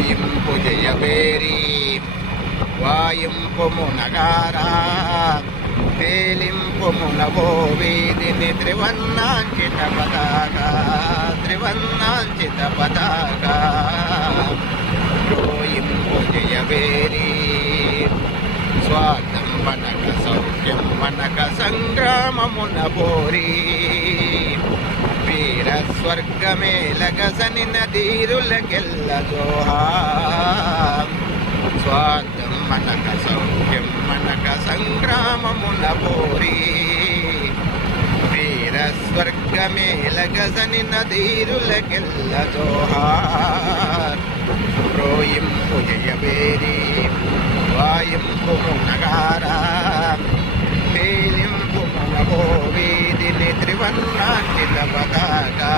రోయింపు జయవేరి వాయింపుము నగారా పేలింపుము నవో వీధిని త్రివర్ణాంకిత పతాకా రోయింపు జయవేరి స్వార్థం మనక సౌఖ్యం మనక సంగ్రామమున పోరి వీర స్వర్గమేలగసని నదీరులకెల్ల జోహార్ స్వార్థం మనక సౌఖ్యం మనక సంగ్రామమున పోరి వీర స్వర్గమేలగసని నదీరులకెల్ల జోహార్ రోయింపు జయవేరి వాయింపుము నగారా పేలింపుము నవో వీధిని త్రివర్ణాంకిత పతాకా